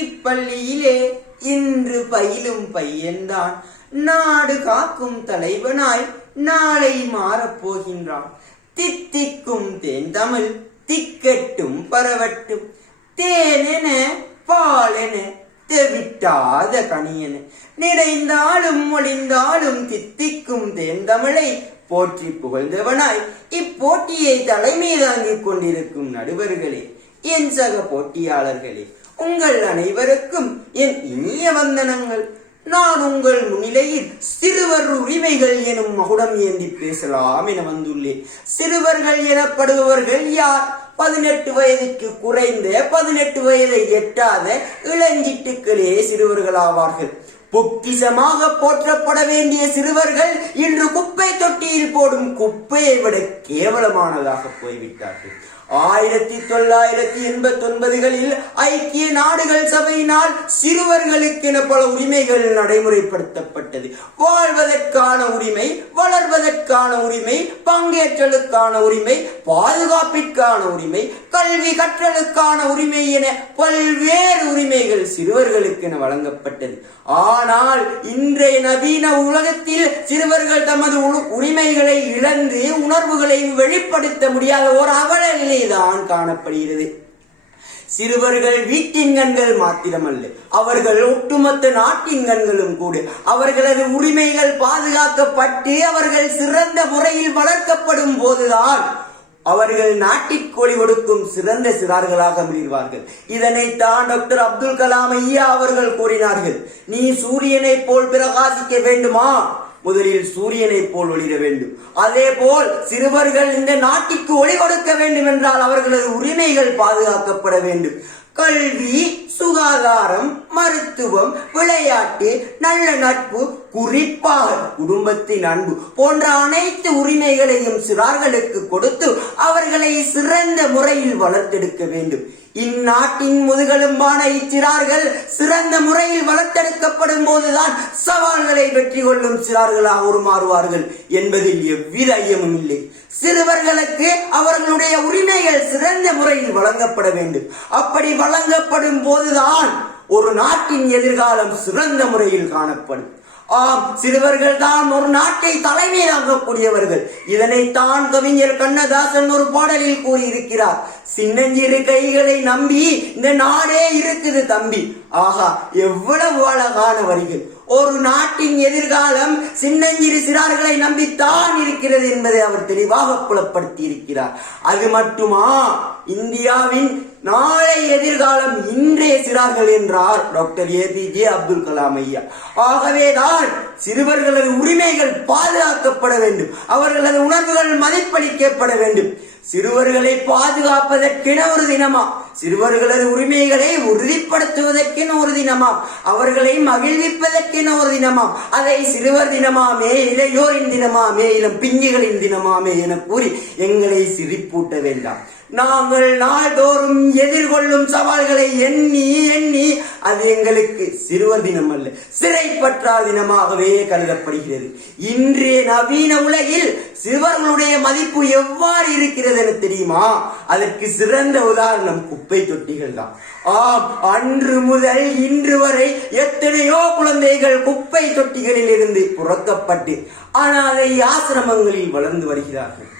இப்பள்ளியிலே பள்ளியிலே இன்று பயிலும் பையன்தான். நாடு காக்கும் தலைவனாய் நாளை மாறப்போகின்றான் தித்திக்கும் தேன் தமிழ் திக்கட்டும் பரவட்டும். தேனென பாலென தெவிட்டாத கனியன. நிறைந்தாலும் ஒளிந்தாலும் தித்திக்கும் தேன் தமிழை போற்றி புகழ்ந்தவனாய். இப்போட்டியை தலைமை தாங்கிக் கொண்டிருக்கும் நடுவர்களே என் சக போட்டியாளர்களே உங்கள் அனைவருக்கும் என் இனிய வந்தனங்கள். நான் உங்கள் முன்னிலையில் சிறுவர் உரிமைகள் எனும் மகுடம் ஏந்தி பேசலாம் என வந்துள்ளேன். சிறுவர்கள் எனப்படுபவர்கள் யார்? பதினெட்டு வயதுக்கு குறைந்த பதினெட்டு வயதை எட்டாத இளஞ்சிட்டுக்களே சிறுவர்கள் ஆவார்கள் பொக்கிசமாக போற்றப்பட வேண்டிய சிறுவர்கள் இன்று குப்பை தொட்டியில் போடும் குப்பையை விட கேவலமானதாக போய்விட்டார்கள். ஆயிரத்தி தொள்ளாயிரத்தி எண்பத்தி ஒன்பதுகளில் ஐக்கிய நாடுகள் சபையினால் சிறுவர்களுக்கென பல உரிமைகள் நடைமுறைப்படுத்தப்பட்டது. வாழ்வதற்கான உரிமை வளர்வதற்கான உரிமை பங்கேற்றலுக்கான உரிமை பாதுகாப்பிற்கான உரிமை கல்வி கற்றலுக்கான உரிமை என பல்வேறு உரிமைகள் சிறுவர்களுக்கென வழங்கப்பட்டது. ஆனால் இன்றைய நவீன உலகத்தில் சிறுவர்கள் தமது உரிமைகளை இழந்து உணர்வுகளை வெளிப்படுத்த முடியாத ஒரு அவல நிலைதான் காணப்படுகிறது. சிறுவர்கள் வீட்டின் கண்கள் மாத்திரமல்ல அவர்கள் ஒட்டுமொத்த நாட்டின் கண்களும் கூட. அவர்களது உரிமைகள் பாதுகாக்கப்பட்டு அவர்கள் சிறந்த முறையில் வளர்க்கப்படும் போதுதான் அவர்கள் நாட்டிற்கு ஒளி கொடுக்கும் சிறந்த சிறார்களாக மிளிர்வார்கள் இதனைத்தான் டாக்டர் அப்துல் கலாம் ஐயா அவர்கள் கூறினார்கள். நீ சூரியனைப் போல் பிரகாசிக்க வேண்டுமா? முதலில் சூரியனைப் போல் ஒளிர வேண்டும். அதே போல் சிறுவர்கள் இந்த நாட்டிற்கு ஒளி கொடுக்க வேண்டும் என்றால் அவர்களது உரிமைகள் பாதுகாக்கப்பட வேண்டும். கல்வி சுகாதாரம் மருத்துவம் விளையாட்டு நல்ல நட்பு குறிப்பாக குடும்பத்தின் அன்பு போன்ற அனைத்து உரிமைகளையும் சிறார்களுக்கு கொடுத்து அவர்களை சிறந்த முறையில் வளர்த்தெடுக்க வேண்டும். இந்நாட்டின் முதுகெலும்பான இச்சிறார்கள் சிறந்த முறையில் வளர்த்தெடுக்கப்படும் போதுதான் சவால்களை வெற்றி கொள்ளும் சிறார்களாக உருமாறுவார்கள் என்பதில் எவ்வித ஐயமும் இல்லை. சிறுவர்களுக்கு அவர்களுடைய உரிமைகள் சிறந்த முறையில் வழங்கப்பட வேண்டும். அப்படி வழங்கப்படும் போது அப்போதுதான் ஒரு நாட்டின் எதிர்காலம் சிறந்த முறையில் காணப்படும். ஆம் சிறுவர்கள் தான் ஒரு நாட்டை தலைமையாகக்கூடியவர்கள். இதனைத்தான் கவிஞர் கண்ணதாசன் ஒரு பாடலில் கூறியிருக்கிறார். சின்னஞ்சிறு கைகளை நம்பி இந்த நாடே இருக்குது தம்பி. ஆகா எவ்வளவு அழகான வரிகள். ஒரு நாட்டின் எதிர்காலம் சின்னஞ்சிறு சிறார்களை நம்பித்தான் இருக்கிறது என்பதை அவர் தெளிவாக புலப்படுத்தி இருக்கிறார் அது மட்டுமா? இந்தியாவின் நாளை எதிர்காலம் இன்றைய சிறார்கள் என்றார் டாக்டர் ஏபிஜே அப்துல் கலாம் ஐயா. ஆகவேதான் சிறுவர்களது உரிமைகள் பாதுகாக்கப்பட வேண்டும். அவர்களது உணர்வுகள் மதிப்பளிக்கப்பட வேண்டும். சிறுவர்களை பாதுகாப்பதற்கென ஒரு தினமா? சிறுவர்களது உரிமைகளை உறுதிப்படுத்துவதற்கென ஒரு தினமாம் அவர்களை மகிழ்விப்பதற்கென ஒரு தினமாம் அதை சிறுவர் தினமாமே இளையோரின் தினமாமே இளம் பிஞ்சுகளின் தினமாமே என கூறி எங்களை சிரிப்பூட்ட வேண்டாம். நாங்கள் நாள்தோறும் எதிர்கொள்ளும் சவால்களை எண்ணி எண்ணி அது எங்களுக்கு சிறுவர் தினம் அல்ல சிறைப்பற்றா தினமாகவே கருதப்படுகிறது. இன்றைய நவீன உலகில் சிறுவர்களுடைய மதிப்பு எவ்வாறு இருக்கிறது என தெரியுமா? அதற்கு சிறந்த உதாரணம் குப்பை தொட்டிகள் தான். ஆம் அன்று முதல் இன்று வரை எத்தனையோ குழந்தைகள் குப்பை தொட்டிகளில் இருந்து புறக்கப்பட்டு ஆனால் ஆசிரமங்களில் வளர்ந்து வருகிறார்கள்.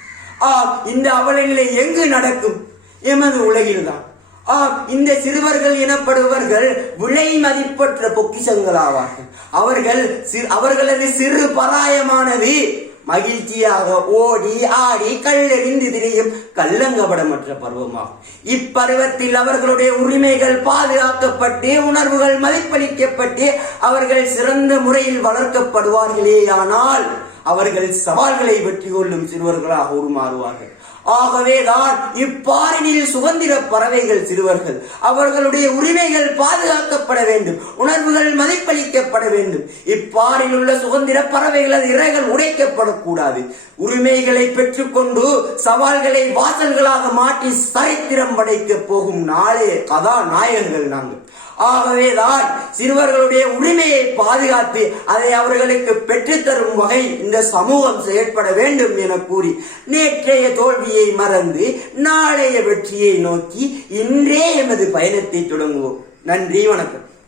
ஆ இந்த அவலநிலை எங்கு நடக்கும்? எமது உலகில்தான். ஆம் இந்த சிறுவர்கள் எனப்படுபவர்கள் விலை மதிப்பற்ற பொக்கிஷங்கள் ஆவார்கள் அவர்கள் அவர்களது சிறு பராயமானது மகிழ்ச்சியாக ஓடி ஆடி கல்லெறிந்து திரியும் கள்ளங்கபடமற்ற பருவமாகும். இப்பருவத்தில் அவர்களுடைய உரிமைகள் பாதுகாக்கப்பட்டு உணர்வுகள் மதிப்பளிக்கப்பட்டு அவர்கள் சிறந்த முறையில் வளர்க்கப்படுவார்களேயானால் அவர்கள் சவால்களை வெற்றி கொள்ளும் சிறுவர்களாக உருமாறுவார்கள். ஆகவேதான் இப்பாரினில் சுதந்திர பறவைகள் சிறுவர்கள் அவர்களுடைய உரிமைகள் பாதுகாக்கப்பட வேண்டும் உணர்வுகள் மதிப்பளிக்கப்பட வேண்டும். இப்பாரில் உள்ள சுதந்திர பறவைகளது இறைகள் உடைக்கப்படக்கூடாது. உரிமைகளை பெற்றுக்கொண்டு சவால்களை வாசல்களாக மாற்றி சரித்திரம் படைக்க போகும் நாளே கதாநாயகர்கள் நாங்கள். ஆகவேதான் சிறுவர்களுடைய உரிமையை பாதுகாத்து அதை அவர்களுக்கு பெற்றுத்தரும் வகை இந்த சமூகம் செயற்பட வேண்டும் என கூறி நேற்றைய தோல்வியை மறந்து நாளைய வெற்றியை நோக்கி இன்றே எமது பயணத்தை தொடங்குவோம். நன்றி வணக்கம்.